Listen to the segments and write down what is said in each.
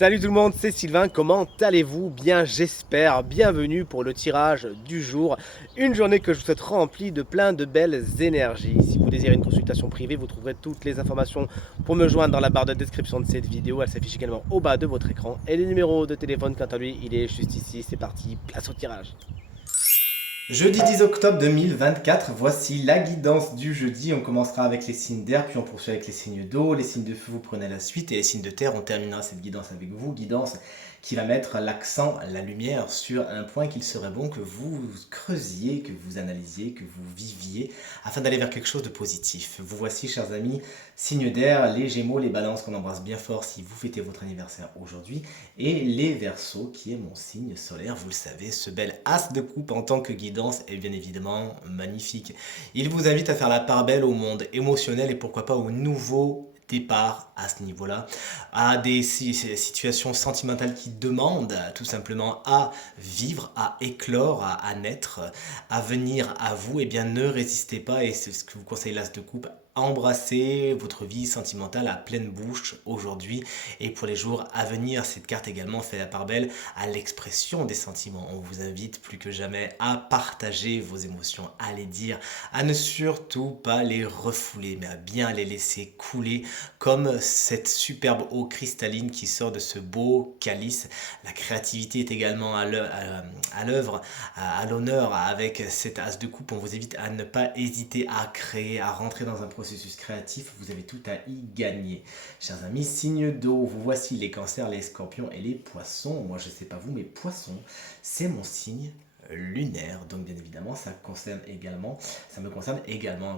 Salut tout le monde, c'est Sylvain, comment allez-vous? Bien j'espère, bienvenue pour le tirage du jour, une journée que je vous souhaite remplie de plein de belles énergies. Si vous désirez une consultation privée, vous trouverez toutes les informations pour me joindre dans la barre de description de cette vidéo, elle s'affiche également au bas de votre écran. Et le numéro de téléphone quant à lui, il est juste ici, c'est parti, place au tirage. Jeudi 10 octobre 2024, voici la guidance du jeudi. On commencera avec les signes d'air, puis on poursuit avec les signes d'eau. Les signes de feu, vous prenez la suite. Et les signes de terre, on terminera cette guidance avec vous. Guidance qui va mettre l'accent, la lumière sur un point qu'il serait bon que vous creusiez, que vous analysiez, que vous viviez, afin d'aller vers quelque chose de positif. Vous voici, chers amis, signes d'air, les gémeaux, les balances qu'on embrasse bien fort si vous fêtez votre anniversaire aujourd'hui. Et les verseaux, qui est mon signe solaire, vous le savez, ce bel as de coupe en tant que guidance est bien évidemment magnifique. Il vous invite à faire la part belle au monde émotionnel et pourquoi pas au nouveau départ à ce niveau-là, à des situations sentimentales qui demandent tout simplement à vivre, à éclore, à naître, à venir à vous, et bien ne résistez pas, et c'est ce que vous conseille l'as de coupe, embrassez votre vie sentimentale à pleine bouche aujourd'hui et pour les jours à venir. Cette carte également fait la part belle à l'expression des sentiments. On vous invite plus que jamais à partager vos émotions, à les dire, à ne surtout pas les refouler, mais à bien les laisser couler comme cette superbe eau cristalline qui sort de ce beau calice. La créativité est également à l'œuvre, à l'honneur avec cet as de coupe. On vous invite à ne pas hésiter à créer, à rentrer dans un processus créatif. Vous avez tout à y gagner. Chers amis, signes d'eau, vous voici les cancers, les scorpions et les poissons. Moi, je ne sais pas vous, mais poissons, c'est mon signe lunaire, donc bien évidemment ça me concerne également,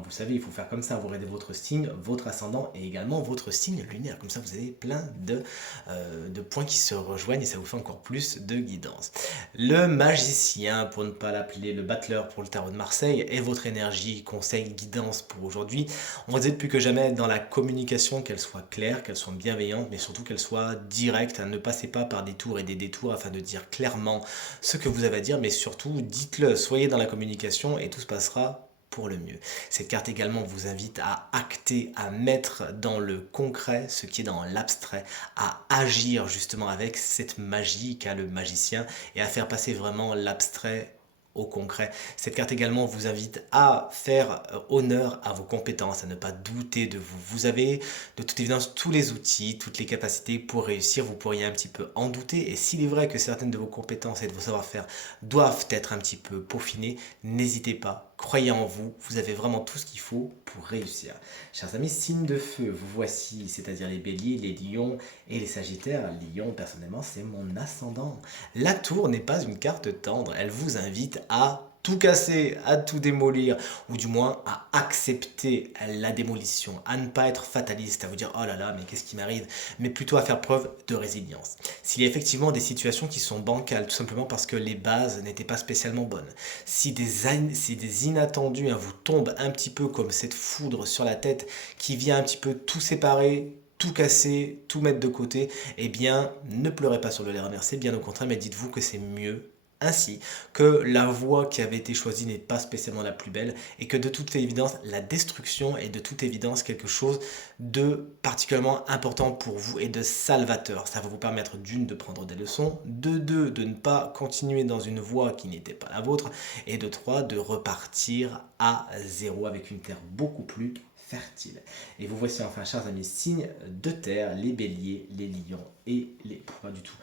vous savez, il faut faire comme ça, vous regardez votre signe, votre ascendant et également votre signe lunaire, comme ça vous avez plein de points qui se rejoignent et ça vous fait encore plus de guidance. Le magicien, pour ne pas l'appeler le battleur pour le tarot de Marseille, est votre énergie, conseil, guidance pour aujourd'hui. On va dire plus que jamais dans la communication, qu'elle soit claire, qu'elle soit bienveillante, mais surtout qu'elle soit directe. Ne passez pas par des tours et des détours afin de dire clairement ce que vous avez à dire, mais surtout dites-le, soyez dans la communication et tout se passera pour le mieux. Cette carte également vous invite à acter, à mettre dans le concret ce qui est dans l'abstrait, à agir justement avec cette magie qu'a le magicien et à faire passer vraiment l'abstrait au concret. Cette carte également vous invite à faire honneur à vos compétences, à ne pas douter de vous. Vous avez de toute évidence tous les outils, toutes les capacités pour réussir. Vous pourriez un petit peu en douter et s'il est vrai que certaines de vos compétences et de vos savoir-faire doivent être un petit peu peaufinées, n'hésitez pas, croyez en vous, vous avez vraiment tout ce qu'il faut pour réussir. Chers amis, signes de feu, vous voici, c'est-à-dire les béliers, les lions et les sagittaires. Lion, personnellement, c'est mon ascendant. La tour n'est pas une carte tendre, elle vous invite à tout casser, à tout démolir, ou du moins à accepter la démolition, à ne pas être fataliste, à vous dire « Oh là là, mais qu'est-ce qui m'arrive ?» mais plutôt à faire preuve de résilience. S'il y a effectivement des situations qui sont bancales, tout simplement parce que les bases n'étaient pas spécialement bonnes, si des inattendus vous tombent un petit peu comme cette foudre sur la tête qui vient un petit peu tout séparer, tout casser, tout mettre de côté, eh bien, ne pleurez pas sur le lait reversé, bien au contraire, mais dites-vous que c'est mieux ainsi, que la voie qui avait été choisie n'est pas spécialement la plus belle et que de toute évidence, la destruction est de toute évidence quelque chose de particulièrement important pour vous et de salvateur. Ça va vous permettre d'une, de prendre des leçons, de deux, de ne pas continuer dans une voie qui n'était pas la vôtre et de trois, de repartir à zéro avec une terre beaucoup plus fertile. Et vous voici enfin, chers amis, signes de terre, les béliers, les lions et les... pas du tout.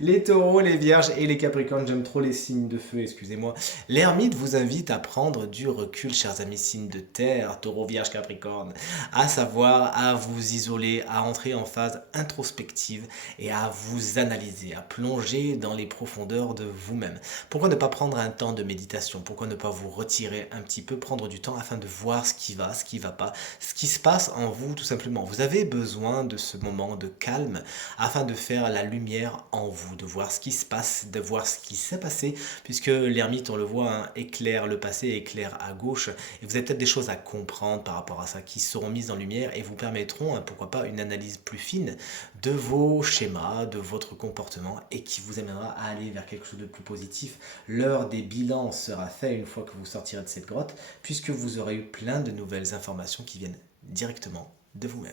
Les taureaux, les vierges et les capricornes, j'aime trop les signes de feu, excusez-moi. L'ermite vous invite à prendre du recul, chers amis signes de terre, taureau, vierge, capricorne, à savoir à vous isoler, à entrer en phase introspective et à vous analyser, à plonger dans les profondeurs de vous-même. Pourquoi ne pas prendre un temps de méditation? Pourquoi ne pas vous retirer un petit peu, prendre du temps afin de voir ce qui va pas, ce qui se passe en vous tout simplement. Vous avez besoin de ce moment de calme afin de faire la lumière en vous, de voir ce qui se passe, de voir ce qui s'est passé, puisque l'ermite, on le voit, hein, éclaire le passé, éclaire à gauche, et vous avez peut-être des choses à comprendre par rapport à ça, qui seront mises en lumière et vous permettront, hein, pourquoi pas, une analyse plus fine de vos schémas, de votre comportement, et qui vous amènera à aller vers quelque chose de plus positif. L'heure des bilans sera faite une fois que vous sortirez de cette grotte, puisque vous aurez eu plein de nouvelles informations qui viennent directement de vous-même.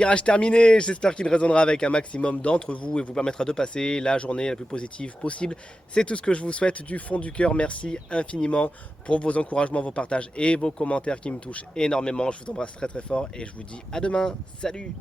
Tirage terminé, j'espère qu'il résonnera avec un maximum d'entre vous et vous permettra de passer la journée la plus positive possible. C'est tout ce que je vous souhaite du fond du cœur. Merci infiniment pour vos encouragements, vos partages et vos commentaires qui me touchent énormément. Je vous embrasse très très fort et je vous dis à demain. Salut!